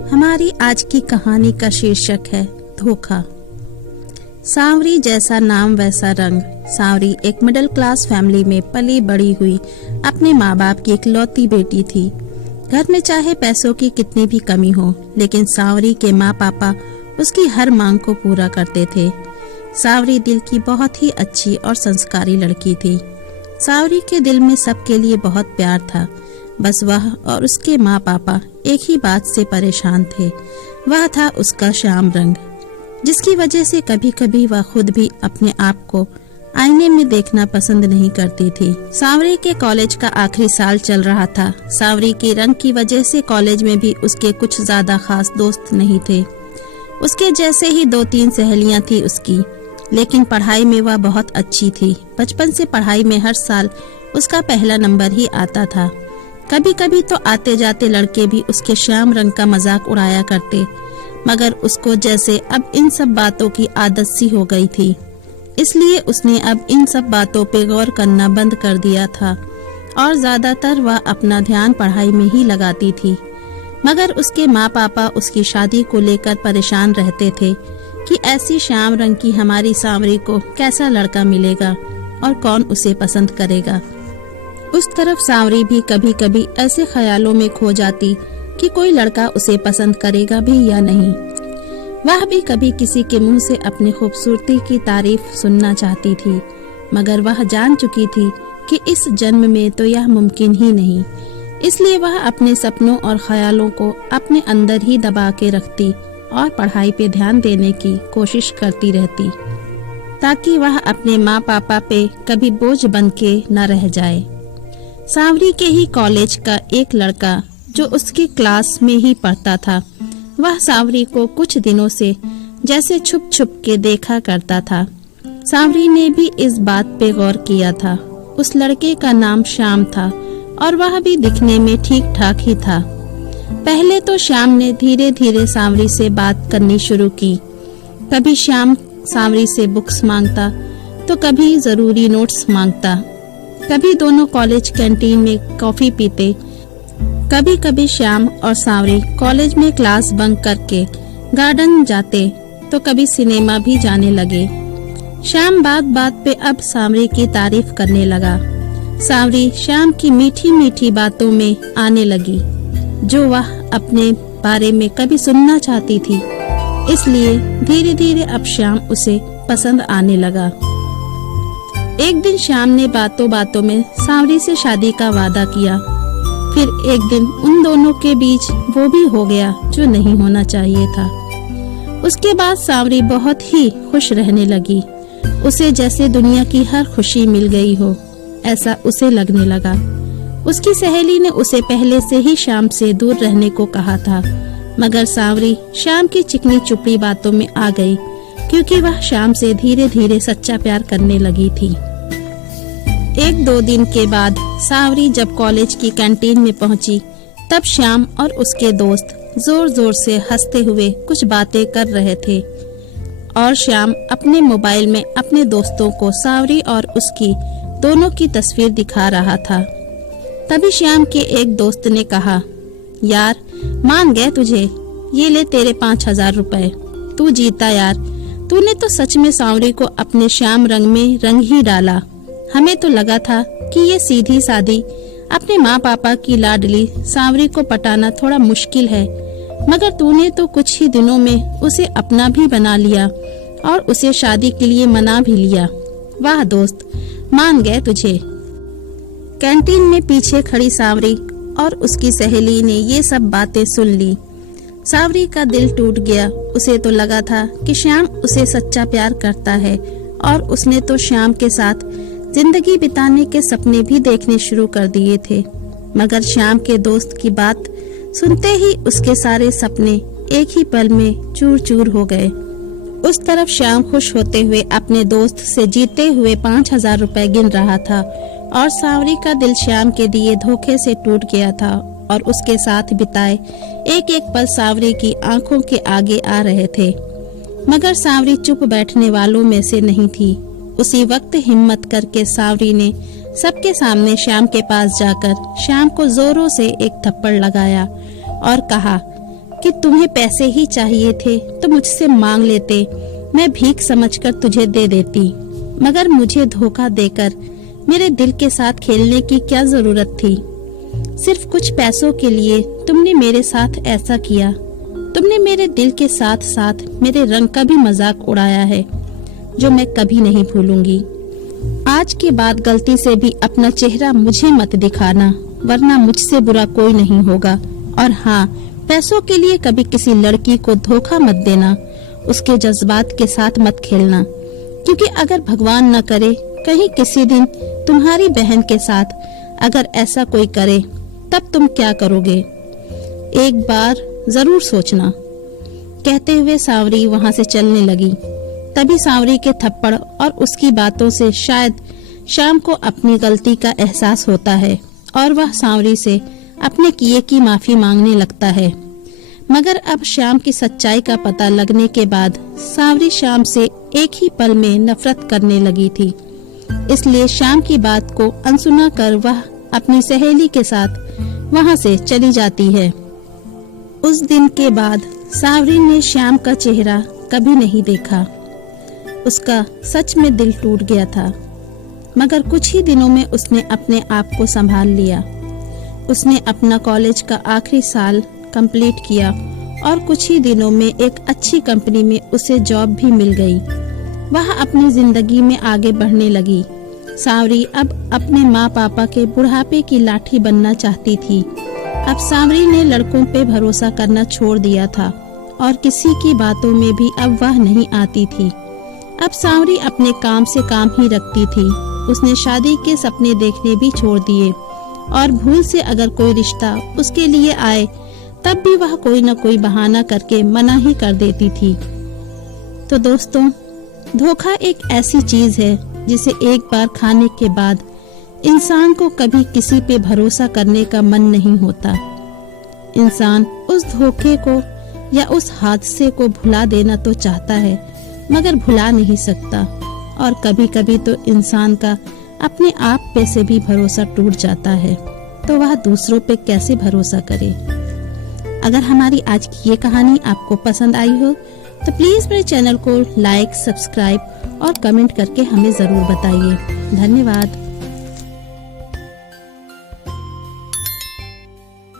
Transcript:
हमारी आज की कहानी का शीर्षक है धोखा। सांवरी जैसा नाम वैसा रंग। सांवरी एक मिडिल क्लास फैमिली में पली बड़ी हुई अपने माँ बाप की इकलौती बेटी थी। घर में चाहे पैसों की कितनी भी कमी हो, लेकिन सांवरी के माँ पापा उसकी हर मांग को पूरा करते थे। सांवरी दिल की बहुत ही अच्छी और संस्कारी लड़की थी। सांवरी के दिल में सबके लिए बहुत प्यार था। बस वह और उसके माँ पापा एक ही बात से परेशान थे, वह था उसका श्याम रंग, जिसकी वजह से कभी कभी वह खुद भी अपने आप को आईने में देखना पसंद नहीं करती थी। सांवरी के कॉलेज का आखिरी साल चल रहा था। सांवरी के रंग की वजह से कॉलेज में भी उसके कुछ ज्यादा खास दोस्त नहीं थे। उसके जैसे ही 2-3 सहेलियां थी उसकी, लेकिन पढ़ाई में वह बहुत अच्छी थी। बचपन से पढ़ाई में हर साल उसका पहला नंबर ही आता था। कभी कभी तो आते जाते लड़के भी उसके श्याम रंग का मजाक उड़ाया करते, मगर उसको जैसे अब इन सब बातों की आदत सी हो गई थी, इसलिए उसने अब इन सब बातों पे गौर करना बंद कर दिया था और ज्यादातर वह अपना ध्यान पढ़ाई में ही लगाती थी। मगर उसके माँ पापा उसकी शादी को लेकर परेशान रहते थे कि ऐसी श्याम रंग की हमारी सांवरी को कैसा लड़का मिलेगा और कौन उसे पसंद करेगा। उस तरफ सांवरी भी कभी कभी ऐसे ख्यालों में खो जाती कि कोई लड़का उसे पसंद करेगा भी या नहीं। वह भी कभी किसी के मुंह से अपनी खूबसूरती की तारीफ सुनना चाहती थी, मगर वह जान चुकी थी कि इस जन्म में तो यह मुमकिन ही नहीं। इसलिए वह अपने सपनों और ख्यालों को अपने अंदर ही दबा के रखती और पढ़ाई पे ध्यान देने की कोशिश करती रहती, ताकि वह अपने माँ पापा पे कभी बोझ बन के न रह जाए। सांवरी के ही कॉलेज का एक लड़का जो उसकी क्लास में ही पढ़ता था, वह सांवरी को कुछ दिनों से जैसे छुप छुप के देखा करता था। सांवरी ने भी इस बात पे गौर किया था। उस लड़के का नाम श्याम था और वह भी दिखने में ठीक ठाक ही था। पहले तो श्याम ने धीरे धीरे सांवरी से बात करनी शुरू की। कभी श्याम सांवरी से बुक्स मांगता तो कभी जरूरी नोट्स मांगता। कभी दोनों कॉलेज कैंटीन में कॉफी पीते। कभी कभी श्याम और सांवरी कॉलेज में क्लास बंक करके गार्डन जाते तो कभी सिनेमा भी जाने लगे। श्याम बात बात पे अब सांवरी की तारीफ करने लगा। सांवरी श्याम की मीठी मीठी बातों में आने लगी, जो वह अपने बारे में कभी सुनना चाहती थी। इसलिए धीरे धीरे अब श्याम उसे पसंद आने लगा। एक दिन श्याम ने बातों बातों में सांवरी से शादी का वादा किया। फिर एक दिन उन दोनों के बीच वो भी हो गया जो नहीं होना चाहिए था। उसके बाद सांवरी बहुत ही खुश रहने लगी। उसे जैसे दुनिया की हर खुशी मिल गई हो, ऐसा उसे लगने लगा। उसकी सहेली ने उसे पहले से ही श्याम से दूर रहने को कहा था, मगर सांवरी श्याम की चिकनी चुपड़ी बातों में आ गई, क्योंकि वह श्याम से धीरे धीरे सच्चा प्यार करने लगी थी। 1-2 दिन के बाद सांवरी जब कॉलेज की कैंटीन में पहुंची, तब श्याम और उसके दोस्त जोर जोर से हंसते हुए कुछ बातें कर रहे थे और श्याम अपने मोबाइल में अपने दोस्तों को सांवरी और उसकी दोनों की तस्वीर दिखा रहा था। तभी श्याम के एक दोस्त ने कहा, यार मान गए तुझे, ये ले तेरे 5000 रुपए, तू जीता यार। तूने तो सच में सांवरी को अपने श्याम रंग में रंग ही डाला। हमें तो लगा था कि ये सीधी सादी अपने माँ पापा की लाडली सांवरी को पटाना थोड़ा मुश्किल है, मगर तूने तो कुछ ही दिनों में उसे अपना भी बना लिया और उसे शादी के लिए मना भी लिया। वाह दोस्त, मान गए तुझे। कैंटीन में पीछे खड़ी सांवरी और उसकी सहेली ने ये सब बातें सुन ली। सांवरी का दिल टूट गया। उसे तो लगा था कि श्याम उसे सच्चा प्यार करता है और उसने तो श्याम के साथ जिंदगी बिताने के सपने भी देखने शुरू कर दिए थे, मगर श्याम के दोस्त की बात सुनते ही उसके सारे सपने एक ही पल में चूर चूर हो गए। उस तरफ श्याम खुश होते हुए अपने दोस्त से जीते हुए 5000 रुपए गिन रहा था और सांवरी का दिल श्याम के दिए धोखे से टूट गया था और उसके साथ बिताए एक एक पल सांवरी की आंखों के आगे आ रहे थे। मगर सांवरी चुप बैठने वालों में से नहीं थी। उसी वक्त हिम्मत करके सांवरी ने सबके सामने श्याम के पास जाकर श्याम को जोरों से एक थप्पड़ लगाया और कहा, कि तुम्हें पैसे ही चाहिए थे तो मुझसे मांग लेते, मैं भीख समझकर तुझे दे देती। मगर मुझे धोखा देकर मेरे दिल के साथ खेलने की क्या जरूरत थी? सिर्फ कुछ पैसों के लिए तुमने मेरे साथ ऐसा किया। तुमने मेरे दिल के साथ साथ मेरे रंग का भी मजाक उड़ाया है, जो मैं कभी नहीं भूलूंगी। आज के बाद गलती से भी अपना चेहरा मुझे मत दिखाना, वरना मुझसे बुरा कोई नहीं होगा। और हाँ, पैसों के लिए कभी किसी लड़की को धोखा मत देना, उसके जज्बात के साथ मत खेलना, क्योंकि अगर भगवान न करे कहीं किसी दिन तुम्हारी बहन के साथ अगर ऐसा कोई करे, तब तुम क्या करोगे? एक बार जरूर सोचना। कहते हुए सांवरी वहां से चलने लगी। तभी सांवरी के थप्पड़ और उसकी बातों से शायद श्याम को अपनी गलती का एहसास होता है और वह सांवरी से अपने किए की माफी मांगने लगता है। मगर अब श्याम की सच्चाई का पता लगने के बाद सांवरी श्याम से एक ही पल में नफरत करने लगी थी। इसलिए श्याम की बात को अनसुना कर वह अपनी सहेली के साथ वहां से चली जाती है। उस दिन के बाद सांवरी ने श्याम का चेहरा कभी नहीं देखा। उसका सच में दिल टूट गया था, मगर कुछ ही दिनों में उसने अपने आप को संभाल लिया। उसने अपना कॉलेज का आखिरी साल कंप्लीट किया और कुछ ही दिनों में एक अच्छी कंपनी में उसे जॉब भी मिल गई। वह अपनी जिंदगी में आगे बढ़ने लगी। सांवरी अब अपने माँ पापा के बुढ़ापे की लाठी बनना चाहती थी। अब सांवरी ने लड़कों पे भरोसा करना छोड़ दिया था और किसी की बातों में भी अब वह नहीं आती थी। अब सांवरी अपने काम से काम ही रखती थी। उसने शादी के सपने देखने भी छोड़ दिए और भूल से अगर कोई रिश्ता उसके लिए आए तब भी वह कोई न कोई बहाना करके मना ही कर देती थी। तो दोस्तों, धोखा एक ऐसी चीज है जिसे एक बार खाने के बाद इंसान को कभी किसी पे भरोसा करने का मन नहीं होता। इंसान उस धोखे को या उस हादसे को भुला देना तो चाहता है, मगर भुला नहीं सकता। और कभी कभी तो इंसान का अपने आप पे से भी भरोसा टूट जाता है, तो वह दूसरों पे कैसे भरोसा करे। अगर हमारी आज की ये कहानी आपको पसंद आई हो तो प्लीज मेरे चैनल को लाइक, सब्सक्राइब और कमेंट करके हमें जरूर बताइए। धन्यवाद।